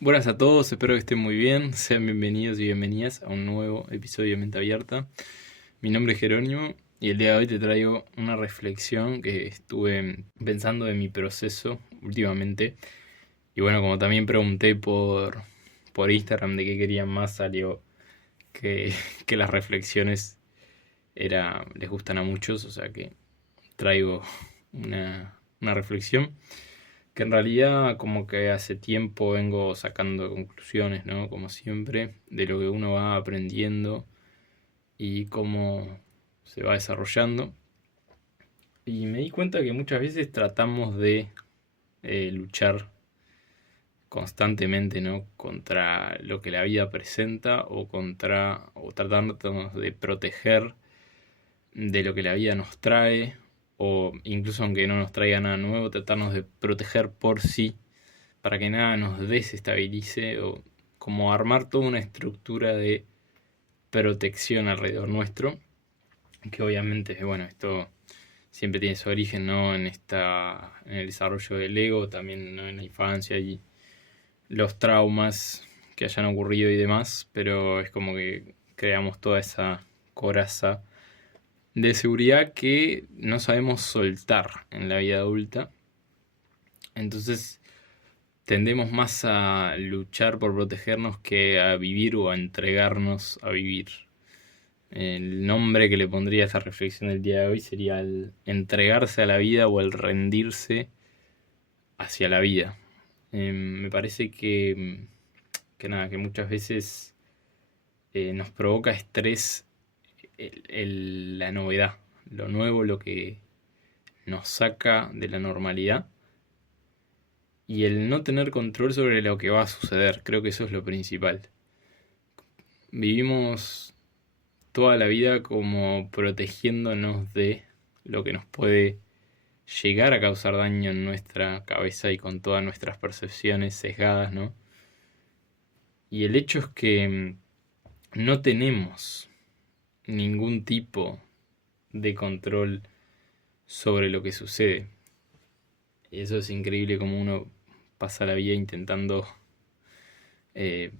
Buenas a todos, espero que estén muy bien. Sean bienvenidos y bienvenidas a un nuevo episodio de Mente Abierta. Mi nombre es Jerónimo y el día de hoy te traigo una reflexión que estuve pensando de mi proceso últimamente. Y bueno, como también pregunté por Instagram de qué querían más, salió que, que las reflexiones les gustan a muchos, o sea que traigo una reflexión que en realidad como que hace tiempo vengo sacando conclusiones, ¿no? Como siempre, de lo que uno va aprendiendo y cómo se va desarrollando. Y me di cuenta que muchas veces tratamos de luchar constantemente, ¿no? Contra lo que la vida presenta o tratándonos de proteger de lo que la vida nos trae o incluso aunque no nos traiga nada nuevo, tratarnos de proteger por sí para que nada nos desestabilice o como armar toda una estructura de protección alrededor nuestro, que obviamente, bueno, esto siempre tiene su origen, ¿no? En el desarrollo del ego, también, ¿no? En la infancia y los traumas que hayan ocurrido y demás, pero es como que creamos toda esa coraza de seguridad que no sabemos soltar en la vida adulta. Entonces tendemos más a luchar por protegernos que a vivir o a entregarnos a vivir. El nombre que le pondría a esta reflexión del día de hoy sería el entregarse a la vida o el rendirse hacia la vida. Me parece que nada, que muchas veces nos provoca estrés la novedad, lo nuevo, lo que nos saca de la normalidad y el no tener control sobre lo que va a suceder. Creo que eso es lo principal. Vivimos toda la vida como protegiéndonos de lo que nos puede llegar a causar daño en nuestra cabeza y con todas nuestras percepciones sesgadas, ¿no? Y el hecho es que no tenemos ningún tipo de control sobre lo que sucede. Y eso es increíble como uno pasa la vida intentando eh,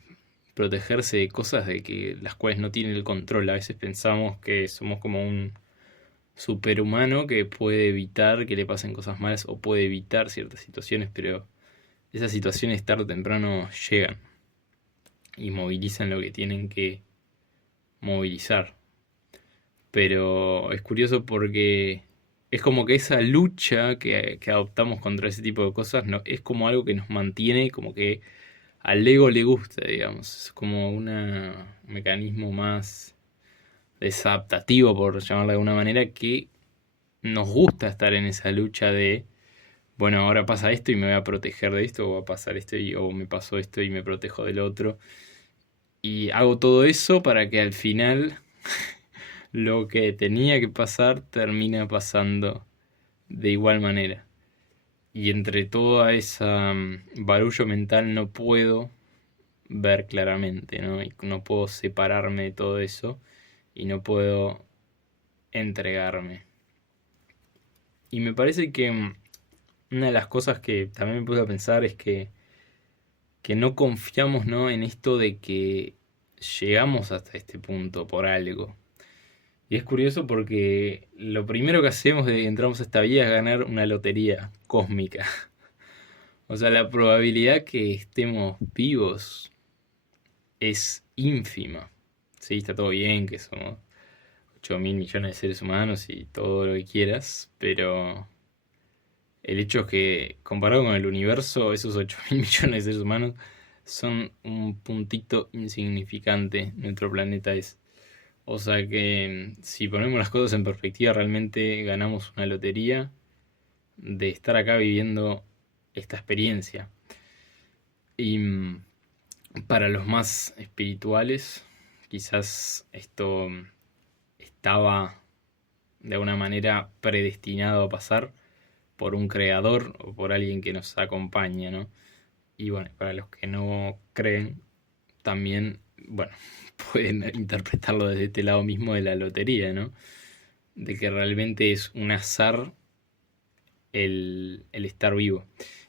protegerse de cosas de que las cuales no tiene el control. A veces pensamos que somos como un superhumano que puede evitar que le pasen cosas malas o puede evitar ciertas situaciones, pero esas situaciones tarde o temprano llegan y movilizan lo que tienen que movilizar. Pero es curioso porque es como que esa lucha que adoptamos contra ese tipo de cosas no, es como algo que nos mantiene, como que al ego le gusta, digamos. Es como un mecanismo más desadaptativo, por llamarlo de alguna manera, que nos gusta estar en esa lucha de, bueno, ahora pasa esto y me voy a proteger de esto, o va a pasar esto o me pasó esto y me protejo del otro. Y hago todo eso para que al final lo que tenía que pasar termina pasando de igual manera. Y entre toda esa barullo mental no puedo ver claramente, ¿no? Y no puedo separarme de todo eso y no puedo entregarme. Y me parece que una de las cosas que también me puse a pensar es que no confiamos, ¿no? En esto de que llegamos hasta este punto por algo. Y es curioso porque lo primero que hacemos de que entramos a esta vida es ganar una lotería cósmica. O sea, la probabilidad que estemos vivos es ínfima. Sí, está todo bien, que somos 8.000 millones de seres humanos y todo lo que quieras, pero el hecho es que comparado con el universo, esos 8.000 millones de seres humanos son un puntito insignificante. Nuestro planeta es. O sea que si ponemos las cosas en perspectiva, realmente ganamos una lotería de estar acá viviendo esta experiencia. Y para los más espirituales, quizás esto estaba de alguna manera predestinado a pasar por un creador o por alguien que nos acompaña, ¿no? Y bueno, para los que no creen, también, bueno, pueden interpretarlo desde este lado mismo de la lotería, ¿no? De que realmente es un azar el estar vivo.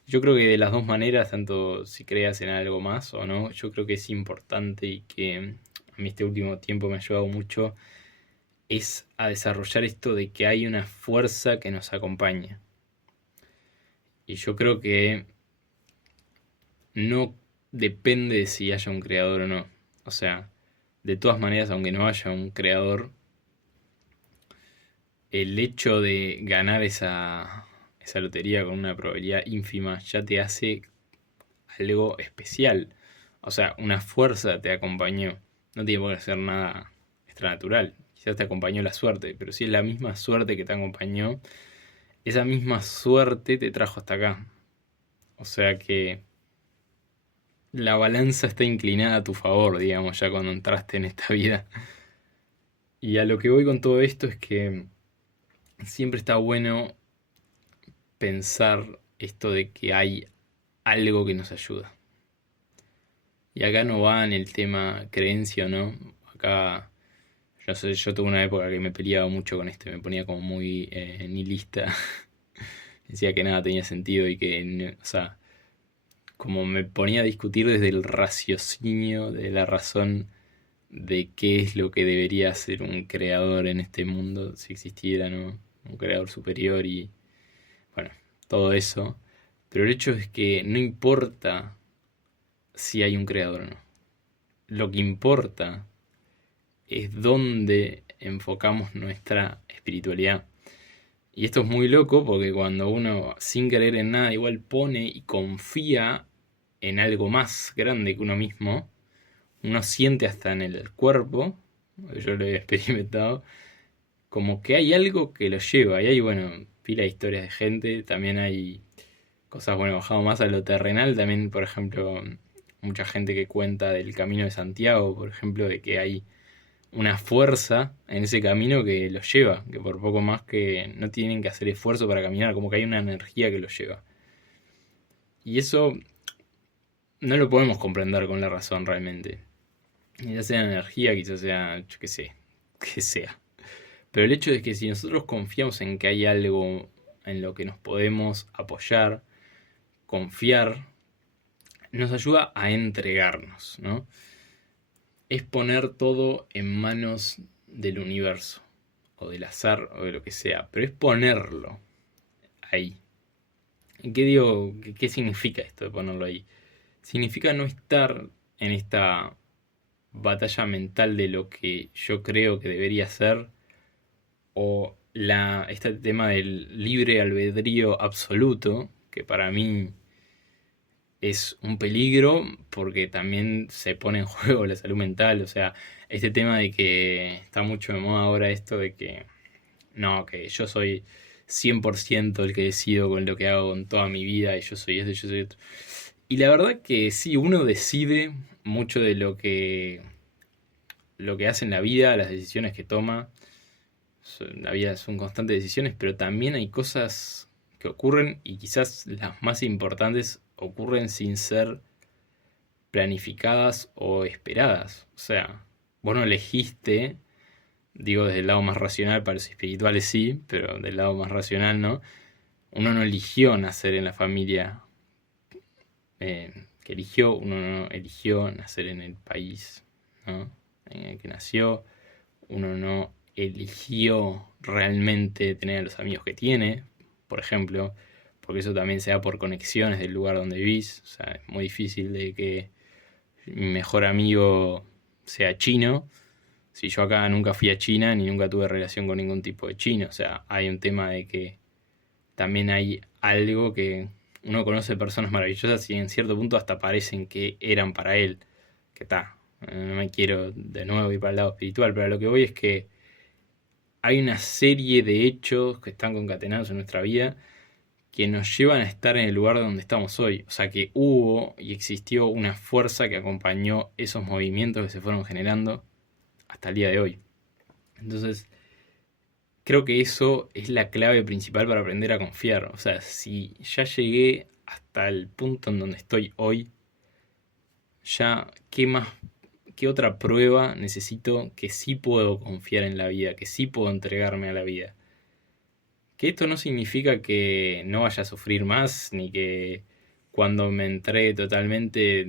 Yo creo que de las dos maneras, tanto si creas en algo más o no, yo creo que es importante y que a mí este último tiempo me ha ayudado mucho, es a desarrollar esto de que hay una fuerza que nos acompaña. Y yo creo que no depende de si haya un creador o no. O sea, de todas maneras, aunque no haya un creador, el hecho de ganar esa lotería con una probabilidad ínfima ya te hace algo especial. O sea, una fuerza te acompañó. No tiene por qué ser nada extranatural. Quizás te acompañó la suerte, pero si es la misma suerte que te acompañó, esa misma suerte te trajo hasta acá. O sea que la balanza está inclinada a tu favor, digamos, ya cuando entraste en esta vida. Y a lo que voy con todo esto es que siempre está bueno pensar esto de que hay algo que nos ayuda. Y acá no va en el tema creencia o no. Acá, yo sé, yo tuve una época que me peleaba mucho con esto, me ponía como muy nihilista. Decía que nada tenía sentido y que, o sea, como me ponía a discutir desde el raciocinio, de la razón de qué es lo que debería ser un creador en este mundo, si existiera, ¿no? Un creador superior y, bueno, todo eso. Pero el hecho es que no importa si hay un creador o no. Lo que importa es dónde enfocamos nuestra espiritualidad. Y esto es muy loco porque cuando uno, sin creer en nada, igual pone y confía en algo más grande que uno mismo, uno siente hasta en el cuerpo, yo lo he experimentado, como que hay algo que lo lleva. Y hay, bueno, pila de historias de gente, también hay cosas, bueno, bajado más a lo terrenal, también, por ejemplo, mucha gente que cuenta del Camino de Santiago, por ejemplo, de que hay una fuerza en ese camino que los lleva, que por poco más que no tienen que hacer esfuerzo para caminar, como que hay una energía que los lleva. Y eso no lo podemos comprender con la razón realmente. Quizás sea energía, quizás sea, yo qué sé, que sea. Pero el hecho es que si nosotros confiamos en que hay algo en lo que nos podemos apoyar, confiar, nos ayuda a entregarnos, ¿no? Es poner todo en manos del universo, o del azar, o de lo que sea, pero es ponerlo ahí. ¿Y qué digo? ¿Qué significa esto de ponerlo ahí? Significa no estar en esta batalla mental de lo que yo creo que debería ser, o este tema del libre albedrío absoluto, que para mí es un peligro porque también se pone en juego la salud mental. O sea, este tema de que está mucho de moda ahora esto de que no, que yo soy 100% el que decido con lo que hago con toda mi vida y yo soy esto y yo soy otro. Y la verdad que sí, uno decide mucho de lo que hace en la vida, las decisiones que toma. La vida son constantes decisiones, pero también hay cosas que ocurren y quizás las más importantes ocurren sin ser planificadas o esperadas. O sea, vos no elegiste, digo desde el lado más racional, para los espirituales sí, pero del lado más racional no. Uno no eligió nacer en la familia que eligió, uno no eligió nacer en el país, ¿no? En el que nació, uno no eligió realmente tener a los amigos que tiene, por ejemplo, porque eso también se da por conexiones del lugar donde vivís. O sea, es muy difícil de que mi mejor amigo sea chino, si yo acá nunca fui a China ni nunca tuve relación con ningún tipo de chino. O sea, hay un tema de que también hay algo que uno conoce personas maravillosas y en cierto punto hasta parecen que eran para él. Que está, no me quiero de nuevo ir para el lado espiritual, pero a lo que voy es que hay una serie de hechos que están concatenados en nuestra vida que nos llevan a estar en el lugar donde estamos hoy. O sea que hubo y existió una fuerza que acompañó esos movimientos que se fueron generando hasta el día de hoy. Entonces, creo que eso es la clave principal para aprender a confiar. O sea, si ya llegué hasta el punto en donde estoy hoy, ya, ¿qué más, qué otra prueba necesito que sí puedo confiar en la vida, que sí puedo entregarme a la vida? Que esto no significa que no vaya a sufrir más, ni que cuando me entregue totalmente,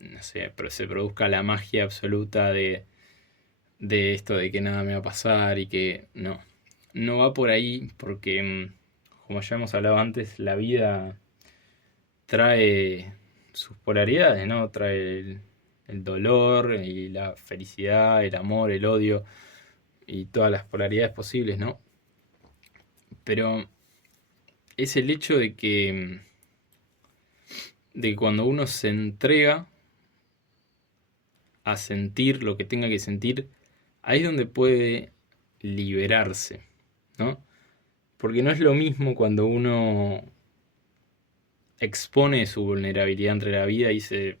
no sé, pero se produzca la magia absoluta de esto de que nada me va a pasar y que no. No va por ahí porque, como ya hemos hablado antes, la vida trae sus polaridades, ¿no? Trae el dolor y la felicidad, el amor, el odio y todas las polaridades posibles, ¿no? Pero es el hecho de que cuando uno se entrega a sentir lo que tenga que sentir, ahí es donde puede liberarse, ¿no? Porque no es lo mismo cuando uno expone su vulnerabilidad entre la vida y dice,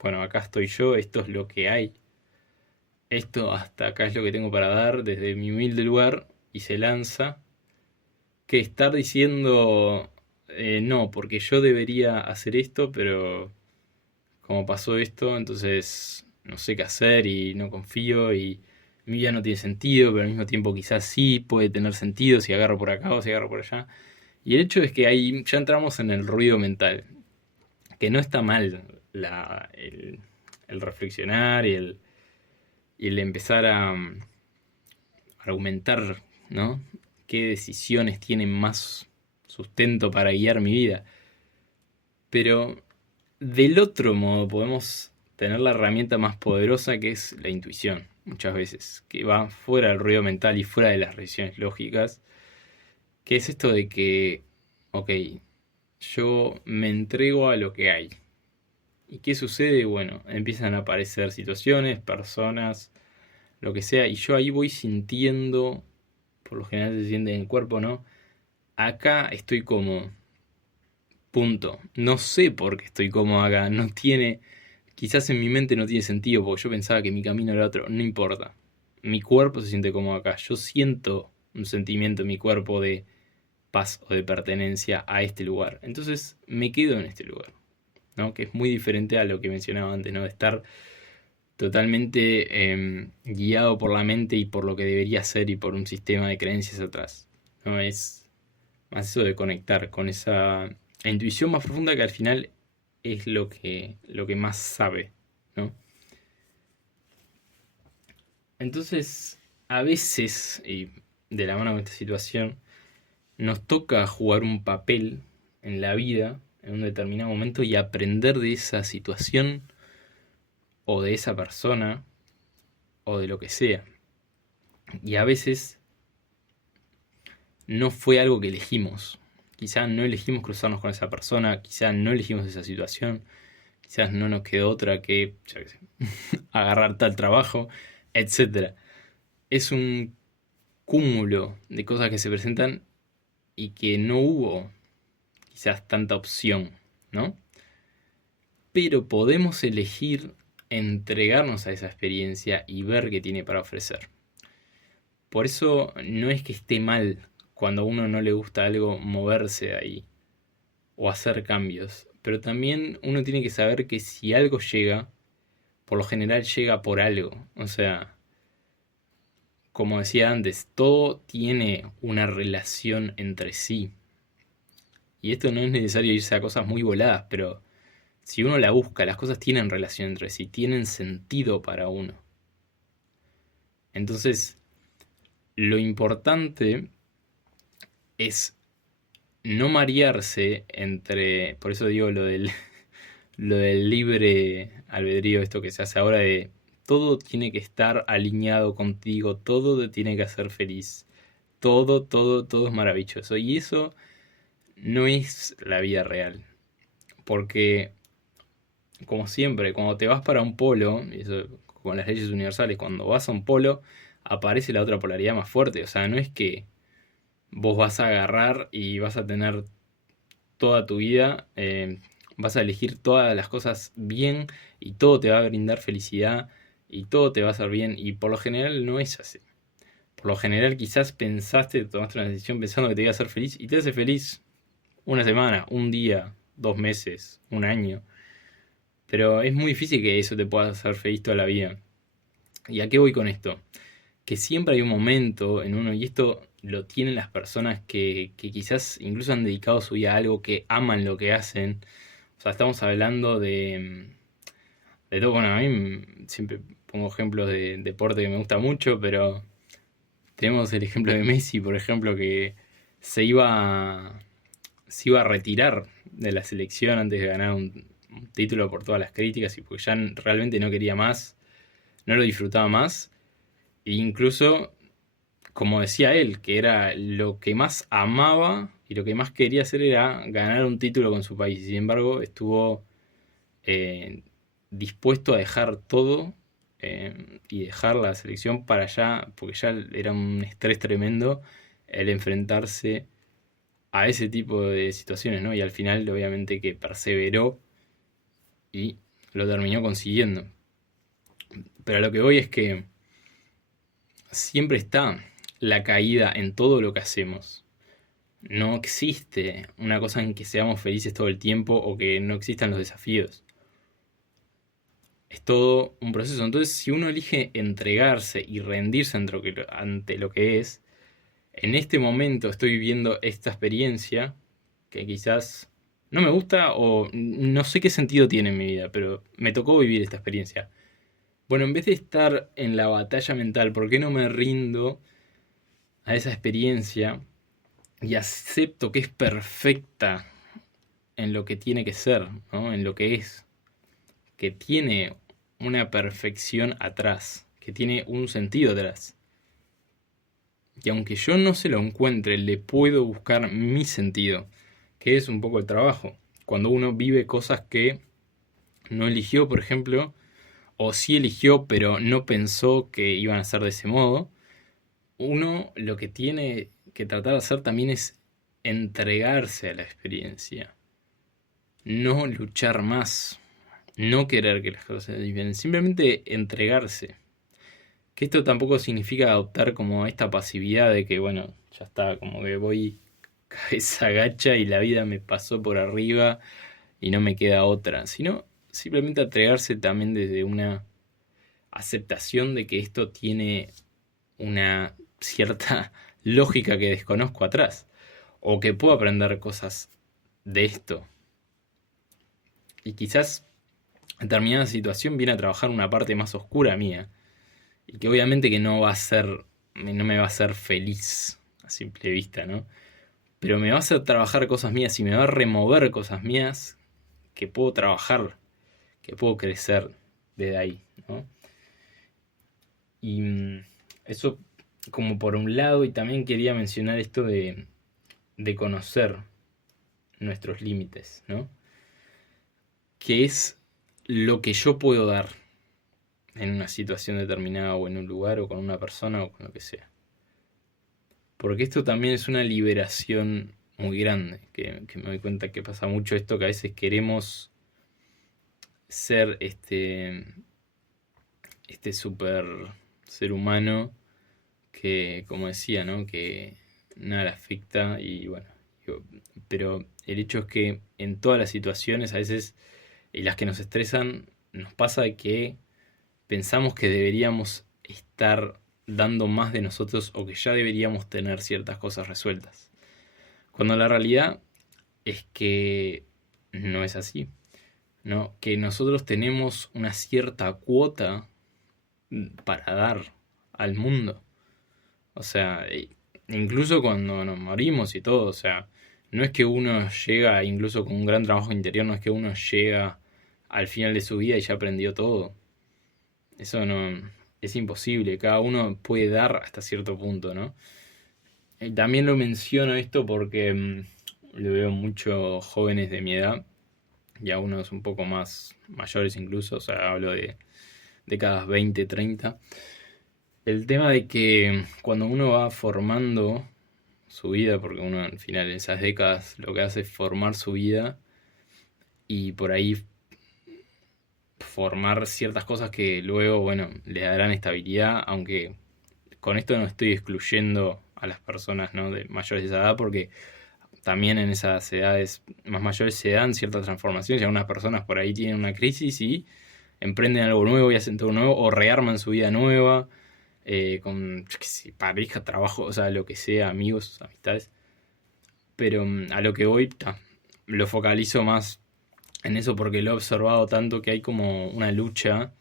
bueno, acá estoy yo, esto es lo que hay, esto hasta acá es lo que tengo para dar desde mi humilde lugar y se lanza, que estar diciendo, no, porque yo debería hacer esto, pero como pasó esto, entonces no sé qué hacer y no confío y mi vida no tiene sentido, pero al mismo tiempo quizás sí puede tener sentido si agarro por acá o si agarro por allá. Y el hecho es que ahí ya entramos en el ruido mental, que no está mal el reflexionar y el empezar a argumentar, ¿no? ¿Qué decisiones tienen más sustento para guiar mi vida? Pero del otro modo podemos tener la herramienta más poderosa que es la intuición, muchas veces, que va fuera del ruido mental y fuera de las decisiones lógicas, que es esto de que, ok, yo me entrego a lo que hay. ¿Y qué sucede? Bueno, empiezan a aparecer situaciones, personas, lo que sea, y yo ahí voy sintiendo, por lo general se siente en el cuerpo, ¿no? Acá estoy cómodo, punto. No sé por qué estoy cómodo acá, no tiene, quizás en mi mente no tiene sentido, porque yo pensaba que mi camino era otro, no importa. Mi cuerpo se siente cómodo acá, yo siento un sentimiento en mi cuerpo de paz o de pertenencia a este lugar. Entonces me quedo en este lugar, ¿no? Que es muy diferente a lo que mencionaba antes, ¿no? De estar totalmente guiado por la mente y por lo que debería ser y por un sistema de creencias atrás. ¿No? Es más eso de conectar con esa intuición más profunda que al final es lo que más sabe, ¿no? Entonces, a veces, y de la mano con esta situación, nos toca jugar un papel en la vida en un determinado momento y aprender de esa situación o de esa persona o de lo que sea. Y a veces no fue algo que elegimos. Quizás no elegimos cruzarnos con esa persona, quizás no elegimos esa situación, quizás no nos quedó otra que, ya que sé, agarrar tal trabajo, etcétera. Es un cúmulo de cosas que se presentan y que no hubo quizás tanta opción, ¿no? Pero podemos elegir entregarnos a esa experiencia y ver qué tiene para ofrecer. Por eso no es que esté mal cuando a uno no le gusta algo moverse de ahí o hacer cambios, pero también uno tiene que saber que si algo llega, por lo general llega por algo. O sea, como decía antes, todo tiene una relación entre sí. Y esto no es necesario irse a cosas muy voladas, pero si uno la busca, las cosas tienen relación entre sí, tienen sentido para uno. Entonces, lo importante es no marearse entre, por eso digo lo del libre albedrío, esto que se hace ahora de todo tiene que estar alineado contigo, todo te tiene que hacer feliz, todo es maravilloso. Y eso no es la vida real, porque como siempre, cuando te vas para un polo, y eso con las leyes universales, cuando vas a un polo, aparece la otra polaridad más fuerte. O sea, no es que vos vas a agarrar y vas a tener toda tu vida, vas a elegir todas las cosas bien y todo te va a brindar felicidad y todo te va a hacer bien. Y por lo general no es así. Por lo general quizás pensaste, tomaste una decisión pensando que te iba a hacer feliz y te hace feliz una semana, un día, 2 meses, un año. Pero es muy difícil que eso te pueda hacer feliz toda la vida. ¿Y a qué voy con esto? Que siempre hay un momento en uno, y esto lo tienen las personas que quizás incluso han dedicado su vida a algo, que aman lo que hacen, O sea, estamos hablando de todo. Bueno, a mí siempre pongo ejemplos de deporte que me gusta mucho, pero tenemos el ejemplo de Messi, por ejemplo, que se iba, se iba a retirar de la selección antes de ganar un título por todas las críticas y porque ya realmente no quería más, no lo disfrutaba más. E incluso, como decía él, que era lo que más amaba y lo que más quería hacer era ganar un título con su país. Sin embargo, estuvo eh, dispuesto a dejar todo y dejar la selección para allá, porque ya era un estrés tremendo el enfrentarse a ese tipo de situaciones, ¿no? Y al final, obviamente, que perseveró y lo terminó consiguiendo. Pero a lo que voy es que siempre está la caída en todo lo que hacemos. No existe una cosa en que seamos felices todo el tiempo o que no existan los desafíos. Es todo un proceso. Entonces, si uno elige entregarse y rendirse ante lo que es, en este momento estoy viviendo esta experiencia que quizás no me gusta o no sé qué sentido tiene en mi vida, pero me tocó vivir esta experiencia. Bueno, en vez de estar en la batalla mental, ¿por qué no me rindo a esa experiencia y acepto que es perfecta en lo que tiene que ser, ¿no? En lo que es, que tiene una perfección atrás, que tiene un sentido atrás. Y aunque yo no se lo encuentre, le puedo buscar mi sentido, que es un poco el trabajo. Cuando uno vive cosas que no eligió, por ejemplo, o sí eligió, pero no pensó que iban a ser de ese modo, uno lo que tiene que tratar de hacer también es entregarse a la experiencia. No luchar más, no querer que las cosas se den bien, simplemente entregarse. Que esto tampoco significa adoptar como esta pasividad de que, bueno, ya está, como que voy cabeza gacha y la vida me pasó por arriba y no me queda otra, sino simplemente entregarse también desde una aceptación de que esto tiene una cierta lógica que desconozco atrás, o que puedo aprender cosas de esto. Y quizás en determinada situación viene a trabajar una parte más oscura mía, y que obviamente que no va a ser, no me va a hacer feliz a simple vista, ¿no? Pero me va a hacer trabajar cosas mías y me va a remover cosas mías que puedo trabajar, que puedo crecer desde ahí, ¿no? Y eso como por un lado, y también quería mencionar esto de conocer nuestros límites, ¿no? Que es lo que yo puedo dar en una situación determinada o en un lugar o con una persona o con lo que sea. Porque esto también es una liberación muy grande, que me doy cuenta que pasa mucho esto, que a veces queremos ser este super ser humano que, como decía, ¿no? Que nada le afecta y bueno, pero el hecho es que en todas las situaciones, a veces, y las que nos estresan, nos pasa que pensamos que deberíamos estar dando más de nosotros o que ya deberíamos tener ciertas cosas resueltas. Cuando la realidad es que no es así, ¿no? Que nosotros tenemos una cierta cuota para dar al mundo. O sea, incluso cuando nos morimos y todo, o sea, no es que uno llega, incluso con un gran trabajo interior, no es que uno llega al final de su vida y ya aprendió todo. Eso no es imposible, cada uno puede dar hasta cierto punto, ¿no? También lo menciono esto porque lo veo muchos jóvenes de mi edad y a unos un poco más mayores incluso, o sea, hablo de décadas 20, 30. El tema de que cuando uno va formando su vida, porque uno al final en esas décadas lo que hace es formar su vida y por ahí formar ciertas cosas que luego, bueno, le darán estabilidad, aunque con esto no estoy excluyendo a las personas, ¿no? De mayores de esa edad, porque también en esas edades más mayores se dan ciertas transformaciones y algunas personas por ahí tienen una crisis y emprenden algo nuevo y hacen todo nuevo o rearman su vida nueva con yo qué sé, pareja, trabajo, o sea, lo que sea, amigos, amistades. Pero a lo que voy, lo focalizo más en eso porque lo he observado tanto que hay como una lucha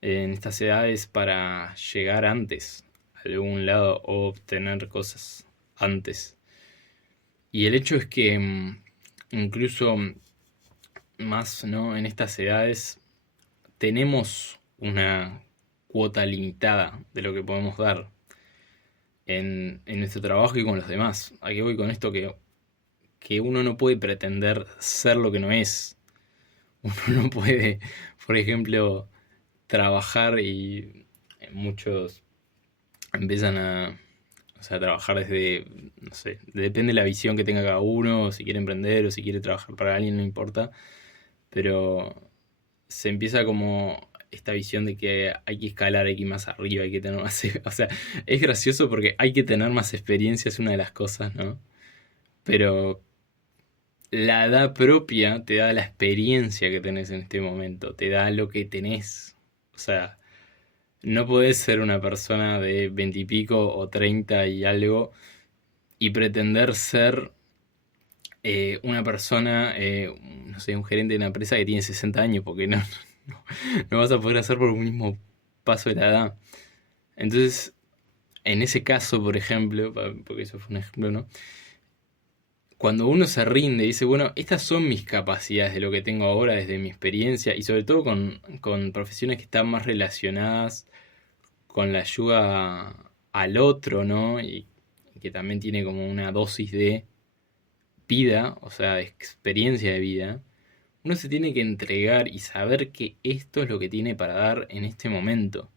en estas edades para llegar antes a algún lado o obtener cosas antes. Y el hecho es que incluso más, ¿no? En estas edades tenemos una cuota limitada de lo que podemos dar en nuestro trabajo y con los demás. ¿A qué voy con esto? Que uno no puede pretender ser lo que no es. Uno no puede, por ejemplo, trabajar y muchos empiezan a, o sea, trabajar desde, no sé, depende de la visión que tenga cada uno, si quiere emprender o si quiere trabajar para alguien, no importa, pero se empieza como esta visión de que hay que escalar, hay que ir más arriba, hay que tener más, o sea, es gracioso porque hay que tener más experiencia, es una de las cosas, ¿no? Pero la edad propia te da la experiencia que tenés en este momento, te da lo que tenés. O sea, no podés ser una persona de 20 y pico o 30 y algo y pretender ser una persona, no sé, un gerente de una empresa que tiene 60 años, porque no, no vas a poder hacer por un mismo paso de la edad. Entonces, en ese caso, por ejemplo, porque eso fue un ejemplo, ¿no? Cuando uno se rinde y dice, bueno, estas son mis capacidades de lo que tengo ahora desde mi experiencia y sobre todo con profesiones que están más relacionadas con la ayuda al otro, ¿no? Y que también tiene como una dosis de vida, o sea, de experiencia de vida, uno se tiene que entregar y saber que esto es lo que tiene para dar en este momento,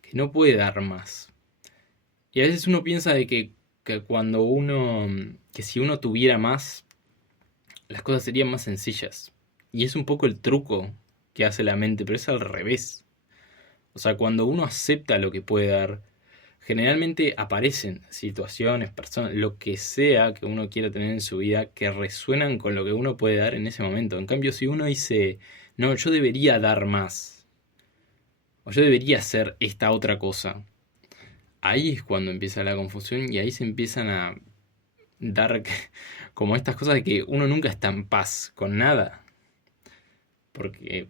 que no puede dar más. Y a veces uno piensa de que cuando uno, que si uno tuviera más, las cosas serían más sencillas. Y es un poco el truco que hace la mente, pero es al revés. O sea, cuando uno acepta lo que puede dar, generalmente aparecen situaciones, personas, lo que sea que uno quiera tener en su vida que resuenan con lo que uno puede dar en ese momento. En cambio, si uno dice, no, yo debería dar más, o yo debería hacer esta otra cosa, ahí es cuando empieza la confusión y ahí se empiezan a dar como estas cosas de que uno nunca está en paz con nada, porque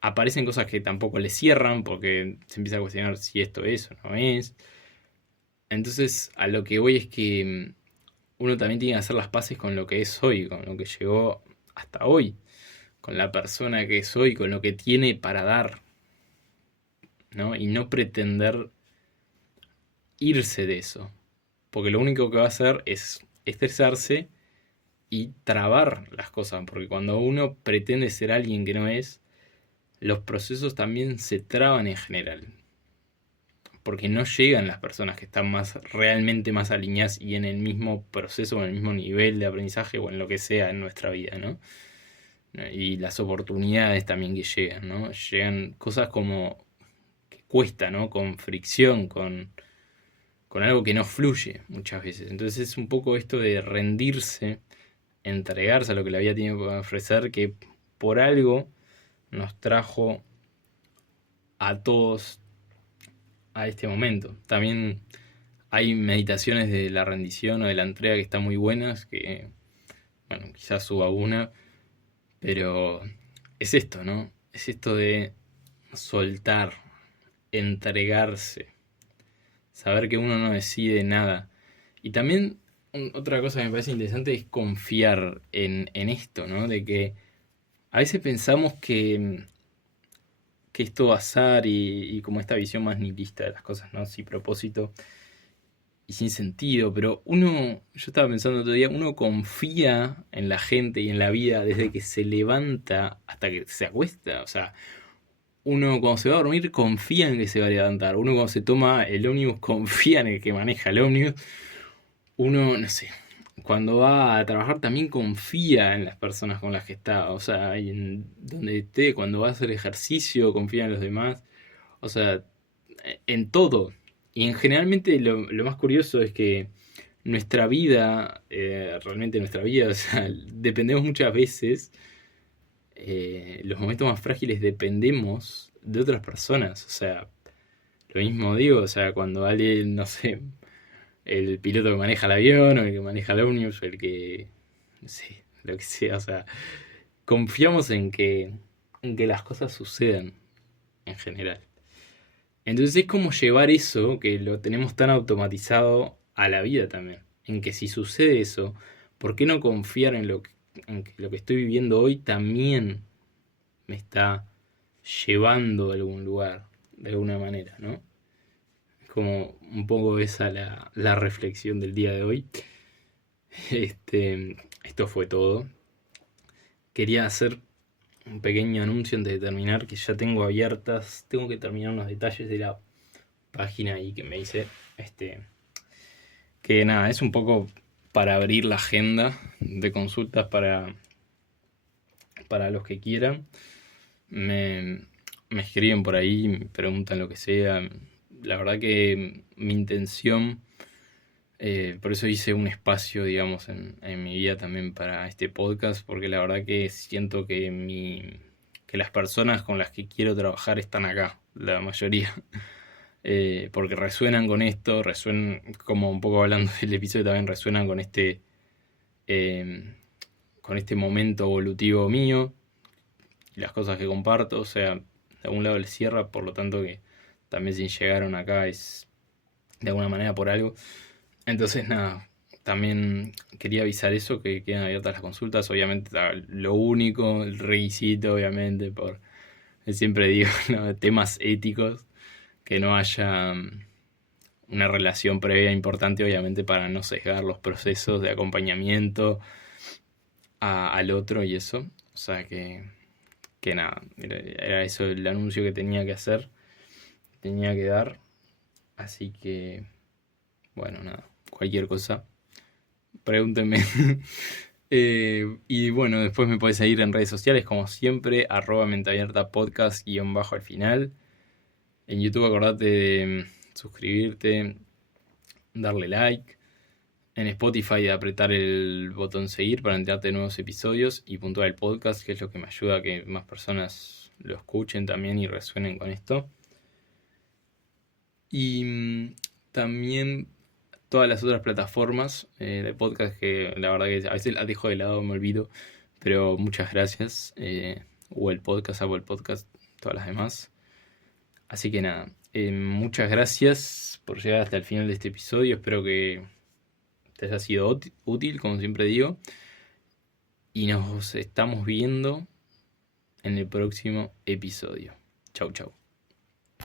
aparecen cosas que tampoco le cierran, porque se empieza a cuestionar si esto es o no es. Entonces, a lo que voy es que uno también tiene que hacer las paces con lo que es hoy, con lo que llegó hasta hoy, con la persona que es hoy, con lo que tiene para dar, ¿no? Y no pretender irse de eso, porque lo único que va a hacer es estresarse y trabar las cosas, porque cuando uno pretende ser alguien que no es, los procesos también se traban en general, porque no llegan las personas que están más realmente más alineadas y en el mismo proceso o en el mismo nivel de aprendizaje o en lo que sea en nuestra vida, ¿no? Y las oportunidades también que llegan, ¿no? Llegan cosas como que cuesta, ¿no? Con fricción, con algo que no fluye muchas veces. Entonces es un poco esto de rendirse, entregarse a lo que la vida tiene para ofrecer, que por algo nos trajo a todos a este momento. También hay meditaciones de la rendición o de la entrega que están muy buenas, que, bueno, quizás suba una, pero es esto, ¿no? Es esto de soltar, entregarse, saber que uno no decide nada. Y también otra cosa que me parece interesante es confiar en esto, ¿no? De que a veces pensamos que es todo azar y como esta visión más nihilista de las cosas, ¿no? Sin propósito y sin sentido, pero uno, yo estaba pensando otro día, uno confía en la gente y en la vida desde que se levanta hasta que se acuesta, o sea, uno cuando se va a dormir confía en que se va a levantar, uno cuando se toma el ómnibus confía en el que maneja el ómnibus, uno, no sé, cuando va a trabajar también confía en las personas con las que está, o sea, y en donde esté, cuando va a hacer ejercicio confía en los demás, o sea, en todo. Y en generalmente lo más curioso es que nuestra vida, realmente nuestra vida, o sea, dependemos muchas veces, los momentos más frágiles dependemos de otras personas, o sea, lo mismo digo, o sea, cuando alguien, no sé, el piloto que maneja el avión, o el que maneja el ómnibus, o el que, no sé, lo que sea, o sea, confiamos en que las cosas sucedan en general. Entonces es como llevar eso, que lo tenemos tan automatizado, a la vida también. En que si sucede eso, ¿por qué no confiar en que lo que estoy viviendo hoy también me está llevando a algún lugar, de alguna manera, ¿no? Es como un poco esa la reflexión del día de hoy. Esto fue todo. Quería hacer un pequeño anuncio antes de terminar, que ya tengo abiertas, tengo que terminar unos detalles de la página ahí que me hice, que nada, es un poco para abrir la agenda de consultas para los que quieran. Me, me escriben por ahí, me preguntan lo que sea. La verdad que mi intención, por eso hice un espacio, digamos, en mi vida también para este podcast, porque la verdad que siento que las personas con las que quiero trabajar están acá, la mayoría. Porque resuenan con esto, resuenan, como un poco hablando del episodio, también resuenan eh, con este momento evolutivo mío y las cosas que comparto. O sea, de algún lado les cierra, por lo tanto que también si llegaron acá es de alguna manera por algo. Entonces, nada, también quería avisar eso, que quedan abiertas las consultas. Obviamente, lo único, el requisito, obviamente, siempre digo, ¿no? Temas éticos, que no haya una relación previa importante, obviamente, para no sesgar los procesos de acompañamiento al otro y eso. O sea que nada, era eso el anuncio que tenía que hacer, tenía que dar. Así que, bueno, nada, cualquier cosa, pregúntenme. Y bueno, después me puedes seguir en redes sociales, como siempre, @menteabiertapodcast _ al final. En YouTube acordate de suscribirte, darle like. En Spotify de apretar el botón seguir para enterarte de nuevos episodios y puntuar el podcast, que es lo que me ayuda a que más personas lo escuchen también y resuenen con esto. Y también todas las otras plataformas de podcast, que la verdad que a veces las dejo de lado, me olvido, pero muchas gracias. Google Podcast, Apple Podcast, todas las demás. Así que nada, muchas gracias por llegar hasta el final de este episodio. Espero que te haya sido útil, como siempre digo. Y nos estamos viendo en el próximo episodio. Chau, chau.